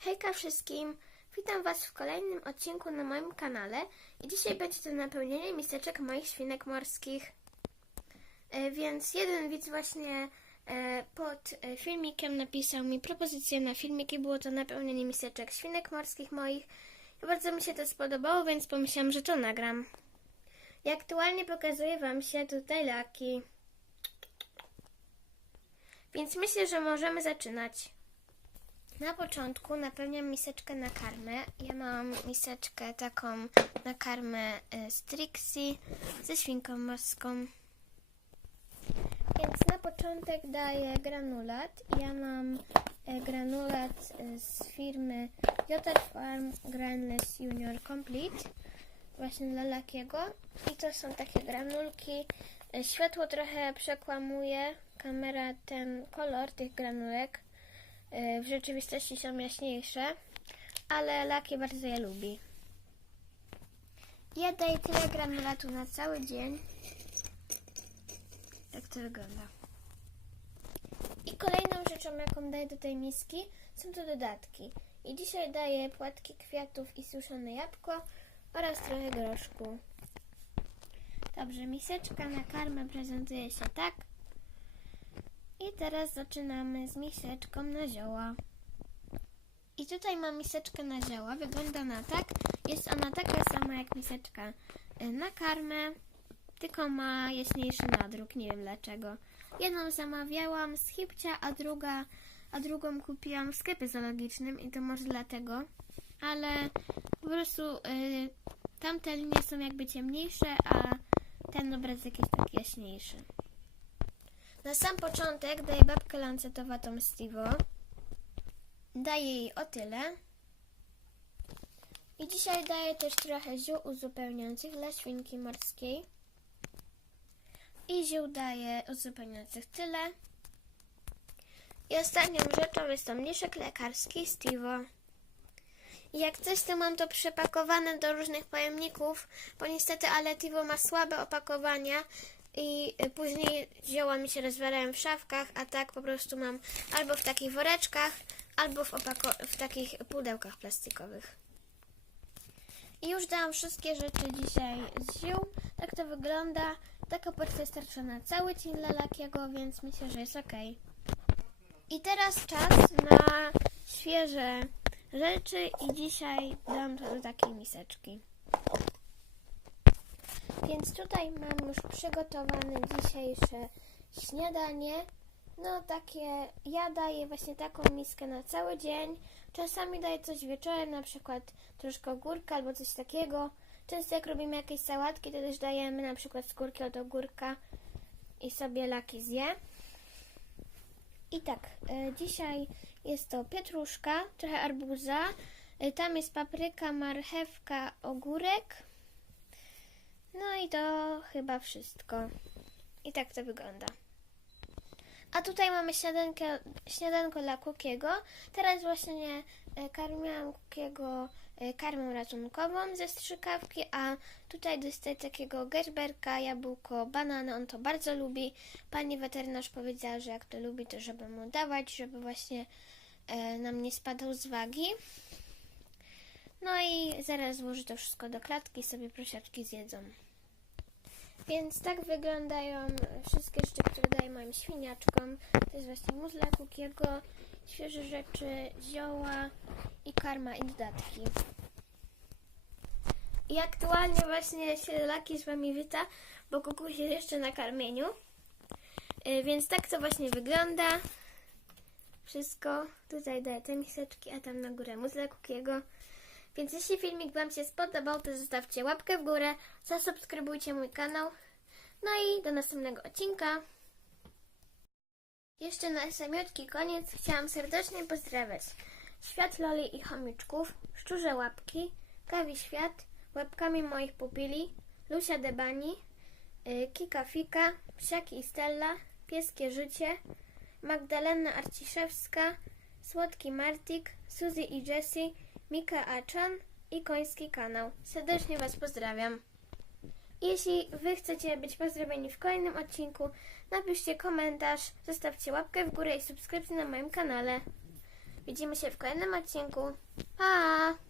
Hejka wszystkim! Witam Was w kolejnym odcinku na moim kanale i dzisiaj będzie to napełnienie miseczek moich świnek morskich. E, więc jeden widz właśnie e, pod e, filmikiem napisał mi propozycję na filmik i było to napełnienie miseczek świnek morskich moich. I bardzo mi się to spodobało, więc pomyślałam, że to nagram. I aktualnie pokazuję Wam się tutaj laki. Więc myślę, że możemy zaczynać. Na początku napełniam miseczkę na karmę. Ja mam miseczkę taką na karmę y, z Trixie ze świnką morską. Więc na początek daję granulat. Ja mam y, granulat y, z firmy Jotar Farm Granless Junior Complete. Właśnie dla Lakiego. I to są takie granulki. Y, Światło trochę przekłamuje kamera ten kolor tych granulek. Y, w rzeczywistości są jaśniejsze, ale Laki bardzo je lubi. Ja daję tyle granulatu na cały dzień. Tak to wygląda. I kolejną rzeczą, jaką daję do tej miski, są to dodatki. I dzisiaj daję płatki kwiatów i suszone jabłko oraz trochę groszku. Dobrze, miseczka na karmę prezentuje się tak. Teraz zaczynamy z miseczką na zioła. I tutaj mam miseczkę na zioła. Wygląda ona tak. Jest ona taka sama jak miseczka y, na karmę, tylko ma jaśniejszy nadruk. Nie wiem dlaczego. Jedną zamawiałam z Hipcia, a druga, a drugą kupiłam w sklepie zoologicznym i to może dlatego. Ale po prostu y, tamte linie są jakby ciemniejsze, a ten obrazek jest taki jaśniejszy. Na sam początek daję babkę lancetowatą Stivo. Daję jej o tyle. I dzisiaj daję też trochę ziół uzupełniających dla świnki morskiej. I ziół daję uzupełniających tyle. I ostatnią rzeczą jest to mniszek lekarski Stivo. I jak coś, to mam to przepakowane do różnych pojemników, bo niestety Aletivo ma słabe opakowania i później zioła mi się rozwalają w szafkach, a tak po prostu mam albo w takich woreczkach, albo w, w takich pudełkach plastikowych. I już dałam wszystkie rzeczy dzisiaj z ziół. Tak to wygląda. Taka porcja starcza na cały dzień dla Lakiego, więc myślę, że jest ok. I teraz czas na świeże rzeczy i dzisiaj dam to do takiej miseczki. Więc tutaj mam już przygotowane dzisiejsze śniadanie. No takie, ja daję właśnie taką miskę na cały dzień. Czasami daję coś wieczorem, na przykład troszkę ogórka albo coś takiego. Często jak robimy jakieś sałatki, to też dajemy na przykład skórki od ogórka i sobie laki zje. I tak, e, dzisiaj jest to pietruszka, trochę arbuza, e, tam jest papryka, marchewka, ogórek. No i to chyba wszystko. I tak to wygląda. A tutaj mamy śniadanko, śniadanko dla Kukiego. Teraz właśnie e, karmiłam Kukiego e, karmą ratunkową ze strzykawki, a tutaj dostaję takiego gerberka, jabłko, banana. On to bardzo lubi. Pani weterynarz powiedziała, że jak to lubi, to żeby mu dawać, żeby właśnie e, nam nie spadał z wagi. No i zaraz włożę to wszystko do klatki i sobie prosiaczki zjedzą. Więc tak wyglądają wszystkie rzeczy, które daję moim świniaczkom. To jest właśnie mus dla kukiego, świeże rzeczy, zioła i karma i dodatki. I aktualnie właśnie się Laki z Wami wita, bo kukuś jest jeszcze na karmieniu. Yy, Więc tak to właśnie wygląda. Wszystko. Tutaj daję te miseczki, a tam na górę mus dla kukiego. Więc jeśli filmik Wam się spodobał, to zostawcie łapkę w górę, zasubskrybujcie mój kanał. No i do następnego odcinka. Jeszcze na samiutki koniec chciałam serdecznie pozdrawiać Świat Loli i Chomiczków, Szczurze Łapki, Kawi Świat, Łapkami moich pupili, Lucia Debani, y, Kika Fika, Psiaki i Stella, Pieskie Życie, Magdalena Arciszewska, Słodki Martik, Suzy i Jessie, Mika Achan i Koński Kanał. Serdecznie Was pozdrawiam. Jeśli Wy chcecie być pozdrowieni w kolejnym odcinku, napiszcie komentarz, zostawcie łapkę w górę i subskrypcję na moim kanale. Widzimy się w kolejnym odcinku. Pa!